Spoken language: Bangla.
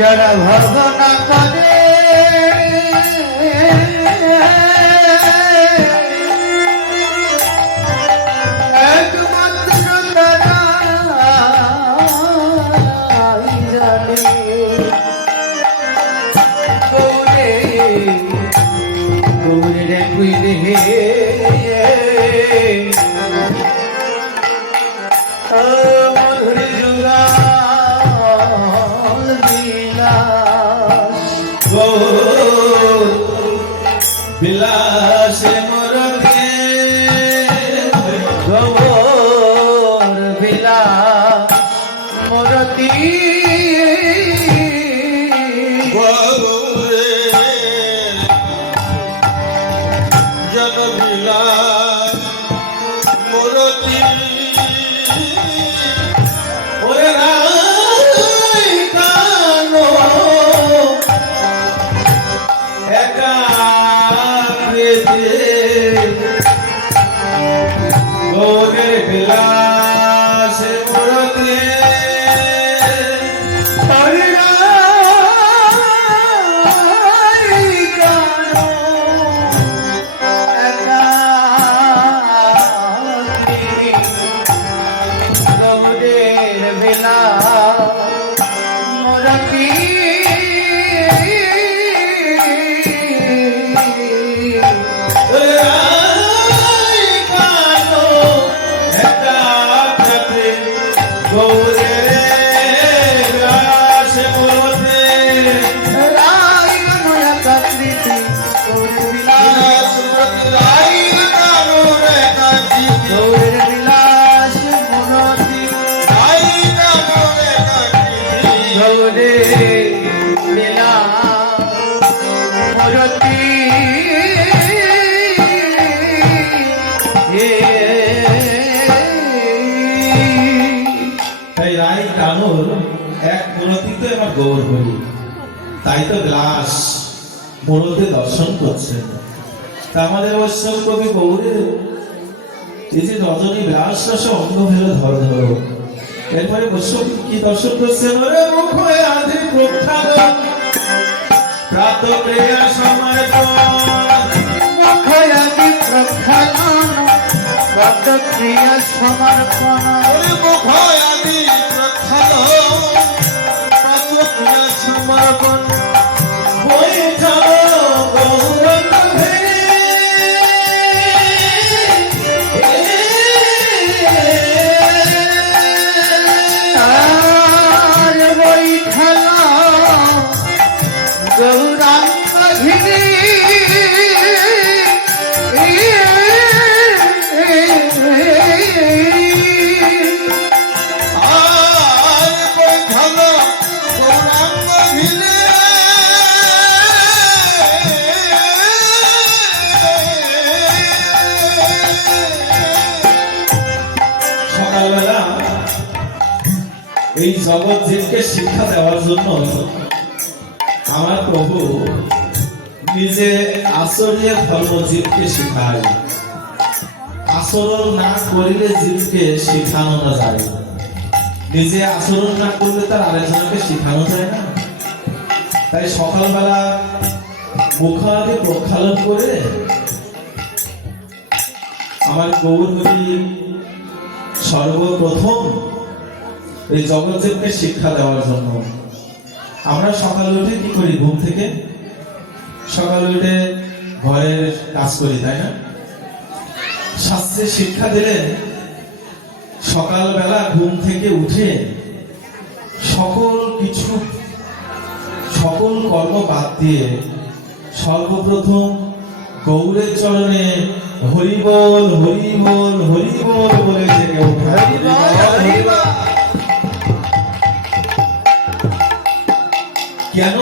যারা ভাবনা করে একমাত্র তারাই জানে গৌরের কুইলে মধুর জোড়া বিলাসে মরতে গৌর বিলাস মরতি গৌরে জন বিলাস মরতি ওরে রাই কানো একা গৌরের বিলাসে মরতে গৌরের বিলাস মরতি তাই রাই কানুর এক মূরতিতে আমার গৌর বলি, তাই তো গ্লাস মূরতে দর্শন করছেন। তা আমাদের বৈষ্ণব কবি গৌরের এই যে রজনী গ্লাস রসে অঙ্গ ফেলে ধর ধরো, এরপরে বৈষ্ণব কি দর্শন করছেন? ওরে মুখ আধি প্রখ্যাত প্রাত ক্রিয়া সমর্পণ ওরে মুখ আধি প্রখ্যাত প্রাত ক্রিয়া সমর্পণ বৈঠা গৌরঙ্গ সকালবেলা এই জগৎ জীবকে শিক্ষা দেওয়ার জন্য আমার প্রভু নিজে আচরণে ধর্ম জীবকে শিখায়। আচরণ না করিলে জীবকে শিখানো না যায়, নিজে আচরণ না করলে তার আরেকজনকে শিখানো যায় না। তাই সকালবেলা মুখাদি প্রক্ষালন করে আমার গৌরী সর্বপ্রথম এই জগৎদেবকে শিক্ষা দেওয়ার জন্য আমরা সকালে উঠে কি করি? ঘুম থেকে সকালে উঠে ঘরের কাজ করি, তাই না? শাস্ত্রে শিক্ষা দিলেন সকালবেলা ঘুম থেকে উঠে সকল কর্ম বাদ দিয়ে সর্বপ্রথম গৌরের চরণে হরিবল হরিবল হরিবল বলে জেগে ওঠা। কেন